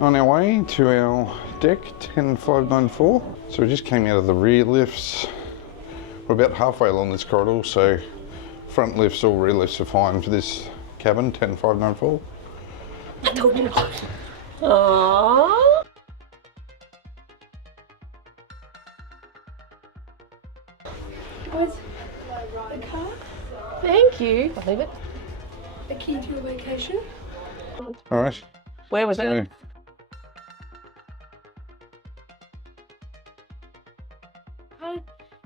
On our way to our deck, 10594. So we just came out of the rear lifts. We're about halfway along this corridor, so front lifts or rear lifts are fine for this cabin, 10594. I told you. Aww. Where's the car? Thank you. I'll leave it. The key to your vacation. All right. Where was So, it?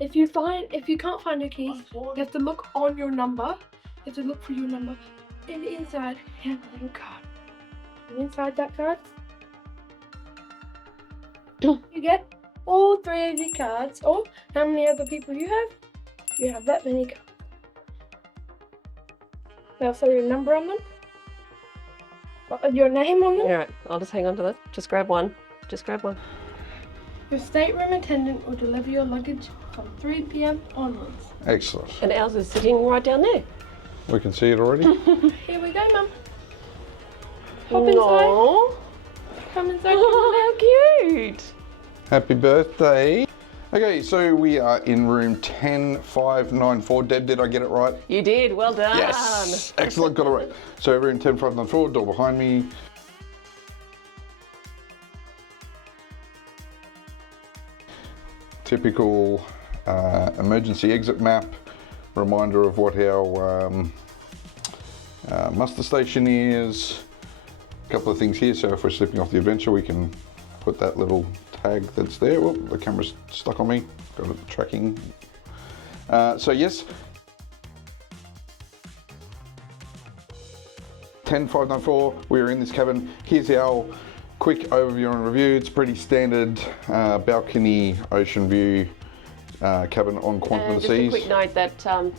If you can't find your keys, you have to look on your number. You have to look for your number. And inside, you have a little card. And inside that card, you get all 3 of your cards. Or how many other people you have? You have that many cards. They also have your number on them. Your name on them. Alright, I'll just hang on to that. Just grab one. Just grab one. Your stateroom attendant will deliver your luggage from 3 p.m. onwards. excellent. And ours is sitting right down there. We can see it already. Here we go, Mum. Hop inside. Aww. Come inside. Oh, how cute. Happy birthday. Okay, so we are in room 10594. Deb, did I get it right? You did, well done. Yes, excellent, got it right. So room 10594, door behind me. Typical emergency exit map, reminder of what our muster station is. A couple of things here, so if we're slipping off the Adventure, we can put that little tag that's there. Well, the camera's stuck on me, got it tracking. So yes, 10594, we're in this cabin. Here's our quick overview and review. It's pretty standard balcony ocean view cabin on Quantum of the Just a Seas. quick note that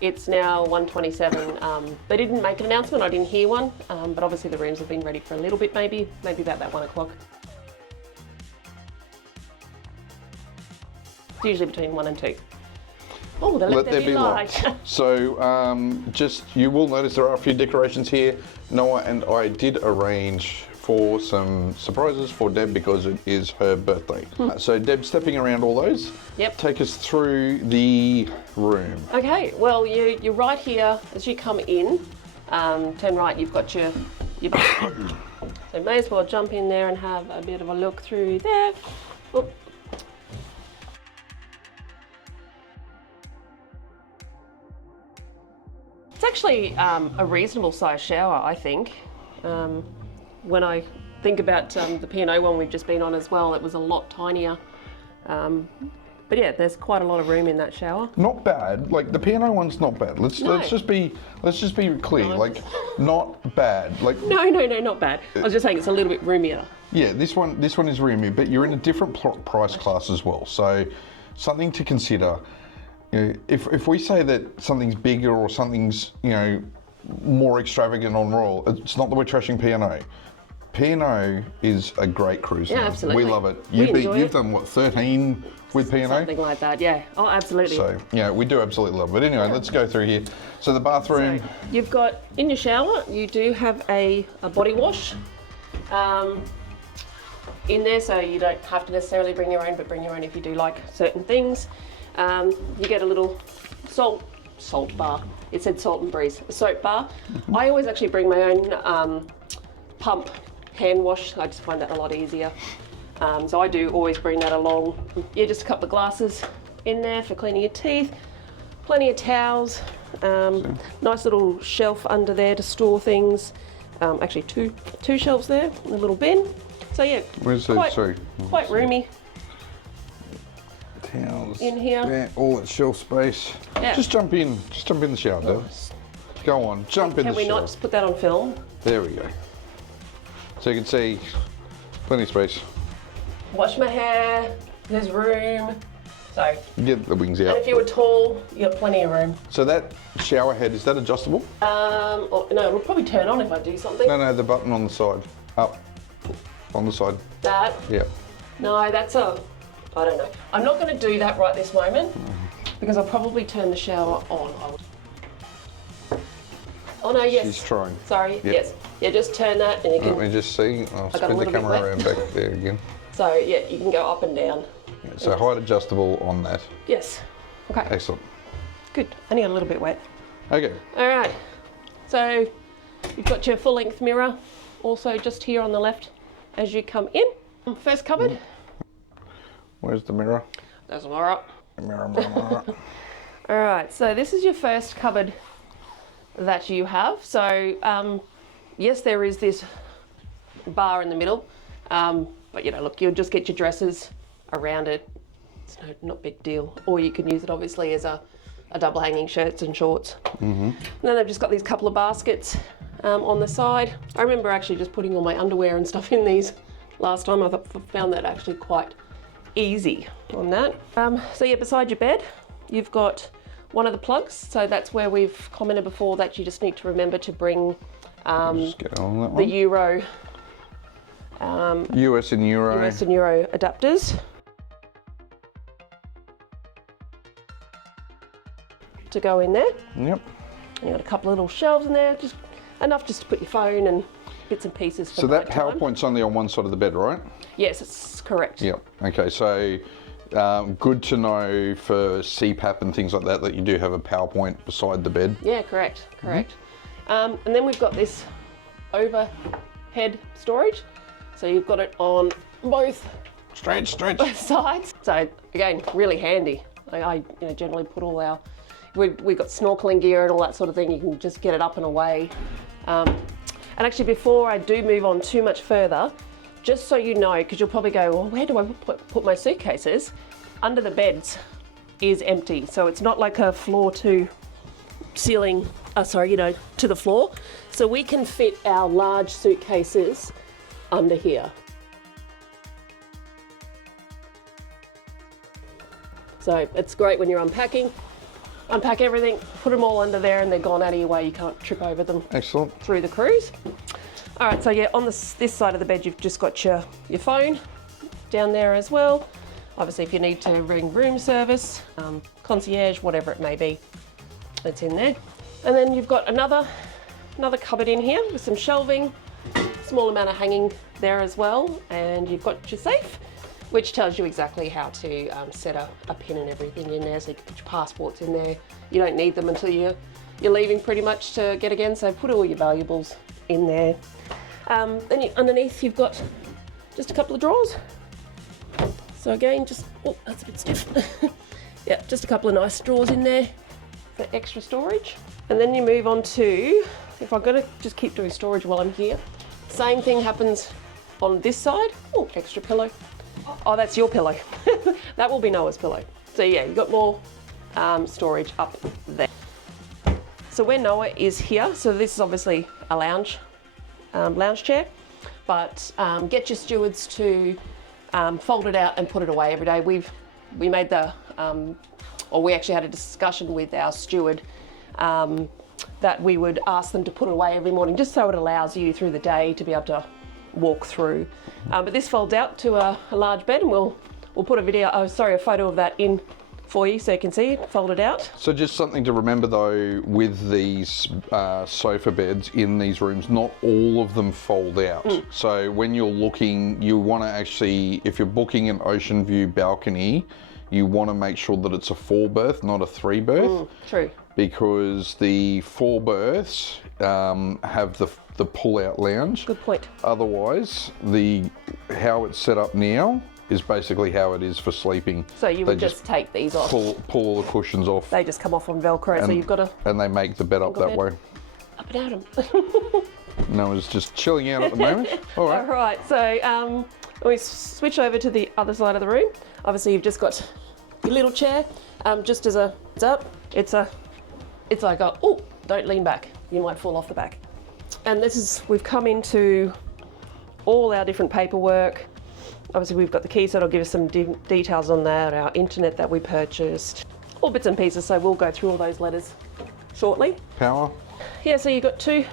it's now 1:27. They didn't make an announcement, I didn't hear one, but obviously the rooms have been ready for a little bit, maybe about that 1 o'clock. It's usually between 1 and 2. Oh, let there be light. So just, you will notice there are a few decorations here. Noah and I did arrange for some surprises for Deb because it is her birthday. So Deb, stepping around all those, Yep. take us through the room. Okay, well you're right here as you come in. Turn right, you've got your bathroom. So may as well jump in there and have a bit of a look through there. Oop. It's actually a reasonable size shower, I think. When I think about the P&O one we've just been on as well, it was a lot tinier. But yeah, there's quite a lot of room in that shower. Not bad. Like the P&O one's not bad. Let's just be clear. No. Like not bad. Like No, not bad. I was just saying it's a little bit roomier. yeah, this one is roomy, but you're in a different price class as well. So something to consider. You know, if we say that something's bigger or something's more extravagant on Royal, it's not that we're trashing P&O. P&O is a great cruise line. Absolutely. We love it. Enjoy You've it. done what, 13 with P&O? Something like that, yeah. Oh, absolutely. So yeah, we do absolutely love it. But anyway, let's go through here. So the bathroom. So you've got, in your shower, you do have a body wash in there, so you don't have to necessarily bring your own, but bring your own if you do like certain things. You get a little salt bar. It said salt and breeze, a soap bar. I always actually bring my own pump hand wash. I just find that a lot easier. So I do always bring that along. Yeah, just a couple of glasses in there for cleaning your teeth. Plenty of towels. Nice little shelf under there to store things. Actually, two shelves there, and a little bin. So yeah, quite roomy. Towels in here. Yeah, all that shelf space. Yeah. Just jump in the shower, Deb. Go on, jump in the shower. Can we not just put that on film? There we go. So you can see plenty of space. Wash my hair, there's room. So Get the wings out. and if you were tall, you got plenty of room. So that shower head, is that adjustable? Or, no, it'll probably turn on if I do something. No, the button on the side. Up. On the side. That? Yeah. No, that's I don't know. I'm not going to do that right this moment because I'll probably turn the shower on. Oh no, yes. She's trying. Sorry, Yep. yes. Yeah, just turn that and you can, Let me just see. I'll got a spin the little bit camera wet. around back there again. so yeah, you can go up and down. Yeah, so height adjustable on that. Yes. Okay, Excellent. good. Only got a little bit wet. Okay. All right, so you've got your full length mirror also just here on the left as you come in. First cupboard. Where's the mirror? There's a mirror. Mirror, mirror, mirror. All right, so this is your first cupboard that you have. So yes, there is this bar in the middle, but you know, look, you'll just get your dressers around it. It's not a big deal. Or you can use it obviously as a double hanging shirts and shorts. And then they've just got these couple of baskets on the side. I remember actually just putting all my underwear and stuff in these last time. I found that actually quite easy on that. So yeah, beside your bed, you've got one of the plugs. So that's where we've commented before that you just need to remember to bring Just get on that the one. Euro, US and Euro. US and Euro adapters to go in there. Yep. You got a couple of little shelves in there, just enough just to put your phone and bits and pieces for So that night time. PowerPoint's only on one side of the bed, right? Yes, it's correct. Yep. Okay, so good to know for CPAP and things like that, that you do have a PowerPoint beside the bed. Yeah, correct. And then we've got this overhead storage. So you've got it on both Stretch. sides. So again, really handy. I generally put all our, we've got snorkeling gear and all that sort of thing. You can just get it up and away. And actually, before I do move on too much further, just so you know, because you'll probably go, well, where do I put my suitcases? Under the beds is empty. So it's not like a floor to ceiling, to the floor. So we can fit our large suitcases under here. So it's great when you're unpacking. Unpack everything, put them all under there and they're gone out of your way. You can't trip over them. Excellent. Through the cruise. All right, so yeah, on this side of the bed, you've just got your phone down there as well. Obviously, if you need to ring room service, concierge, whatever it may be, it's in there. And then you've got another cupboard in here with some shelving, small amount of hanging there as well. And you've got your safe, which tells you exactly how to set a pin and everything in there. So you can put your passports in there. You don't need them until you're leaving pretty much to get again. So put all your valuables in there. Then underneath you've got just a couple of drawers. So again, that's a bit stiff. Yeah, just a couple of nice drawers in there for extra storage. And then you move on to, if I'm gonna just keep doing storage while I'm here, same thing happens on this side. Oh, extra pillow. Oh, that's your pillow. That will be Noah's pillow. So yeah, you've got more storage up there. So where Noah is here, so this is obviously a lounge chair, but get your stewards to fold it out and put it away every day. We made we actually had a discussion with our steward that we would ask them to put it away every morning, just so it allows you through the day to be able to walk through. But this folds out to a large bed, and we'll put a photo of that in for you so you can see it folded out. So just something to remember though, with these sofa beds in these rooms, not all of them fold out. So when you're looking, you want to actually, if you're booking an ocean view balcony, you want to make sure that it's a 4-berth, not a 3-berth. True. Because the 4 berths have the pull-out lounge. Good point. Otherwise, how it's set up now is basically how it is for sleeping. So you would just take these off. Pull all the cushions off. They just come off on Velcro, so you've got to... And they make the bed up that way. Up and at 'em. Noah's just chilling out at the moment. All right. All right, so when we switch over to the other side of the room, obviously you've just got your little chair, just as a heads up, it's like don't lean back, you might fall off the back. And we've come into all our different paperwork. Obviously we've got the key, so it'll give us some details on that, our internet that we purchased, all bits and pieces, so we'll go through all those letters shortly. Power. Yeah, so you've got 2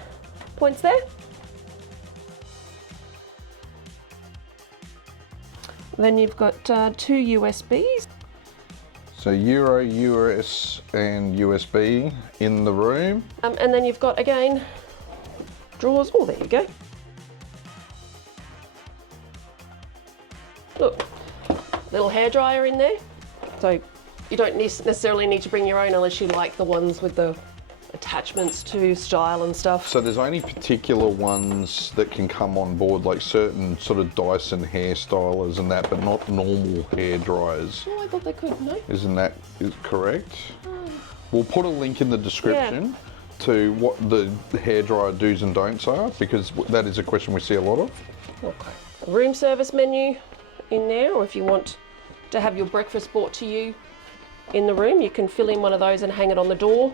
points there. Then you've got 2 USBs. So Euro, US and USB in the room. And then you've got, again, drawers. Oh, there you go. Look, little hairdryer in there. So you don't necessarily need to bring your own unless you like the ones with the attachments to style and stuff. So there's only particular ones that can come on board, like certain sort of Dyson hairstylers and that, but not normal hair dryers. Oh, I thought they could, no? Isn't that correct? We'll put a link in the description to what the hairdryer do's and don'ts are, because that is a question we see a lot of. Okay. Room service menu in there, or if you want to have your breakfast brought to you in the room, you can fill in one of those and hang it on the door.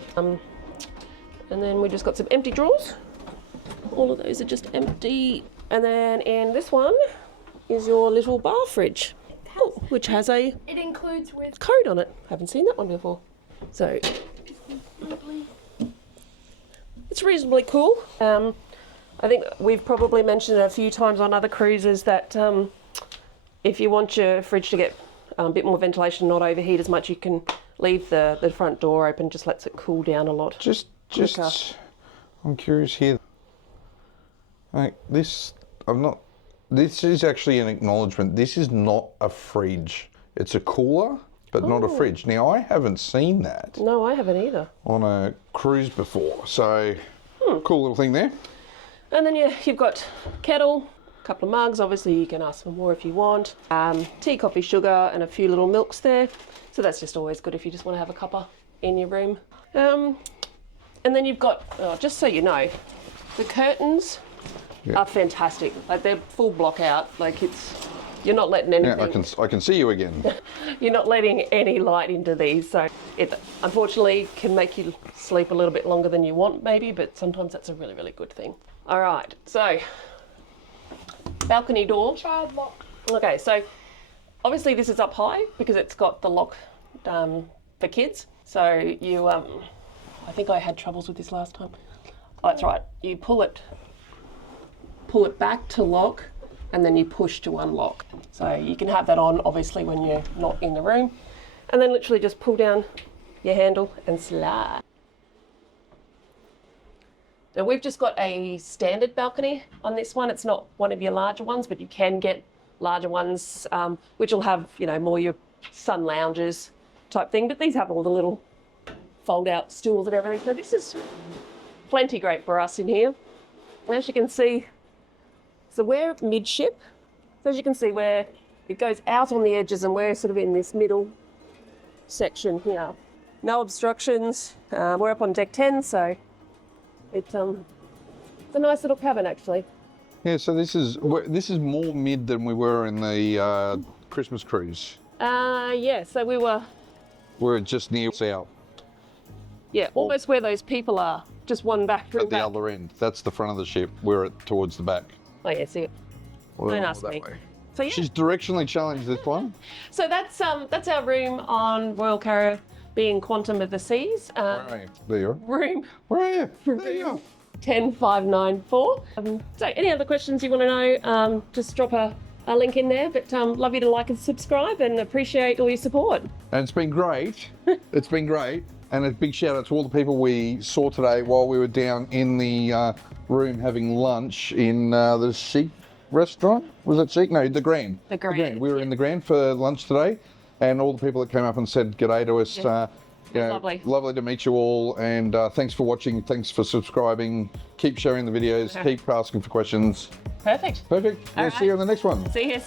And then we just got some empty drawers. All of those are just empty. And then in this one is your little bar fridge, which has a It includes with code on it. Haven't seen that one before. So it's reasonably cool. I think we've probably mentioned it a few times on other cruises that if you want your fridge to get a bit more ventilation, not overheat as much, you can leave the front door open. Just lets it cool down a lot. I'm curious here. Like this is actually an acknowledgement. This is not a fridge. It's a cooler, but not a fridge. Now, I haven't seen that. No, I haven't either. On a cruise before. So, cool little thing there. And then you've got kettle, a couple of mugs. Obviously, you can ask for more if you want. Tea, coffee, sugar, and a few little milks there. So that's just always good if you just want to have a cuppa in your room. And then you've got, just so you know, the curtains are fantastic. Like, they're full blockout. Like, you're not letting anything. Yeah, I can see you again. You're not letting any light into these, so it unfortunately can make you sleep a little bit longer than you want, maybe, but sometimes that's a really, really good thing. All right, so balcony door. child lock. Okay, so obviously this is up high because it's got the lock for kids. So you, I think I had troubles with this last time. Oh, that's right. You pull it back to lock, and then you push to unlock. So you can have that on, obviously, when you're not in the room. And then literally just pull down your handle and slide. Now we've just got a standard balcony on this one. It's not one of your larger ones, but you can get larger ones, which will have, more your sun lounges type thing. But these have all the little fold out stools and everything. So this is plenty great for us in here. And as you can see, so we're midship. So as you can see, where it goes out on the edges and we're sort of in this middle section here. No obstructions. We're up on deck 10, so it's a nice little cabin actually. Yeah, so this is more mid than we were in the Christmas cruise. Yeah, so We're just near south. Yeah, almost where those people are. Just one back. At the other end. That's the front of the ship. We're towards the back. Oh yeah, see it. Well, Don't ask that me. way. So yeah. She's directionally challenged this one. So that's our room on Royal Carrier, being Quantum of the Seas. Where are you? There you are. Room Where are you? There you are. 10594. So any other questions you want to know, just drop a link in there. But love you to like and subscribe, and appreciate all your support. And it's been great. It's been great. And a big shout out to all the people we saw today while we were down in the room having lunch in the Chic restaurant. Was it Chic? No, the Grand. The Grand. We were in the Grand for lunch today, and all the people that came up and said g'day to us. Lovely. Lovely to meet you all, and thanks for watching. Thanks for subscribing. Keep sharing the videos. Keep asking for questions. Perfect. Perfect. We'll see you on the next one. See you.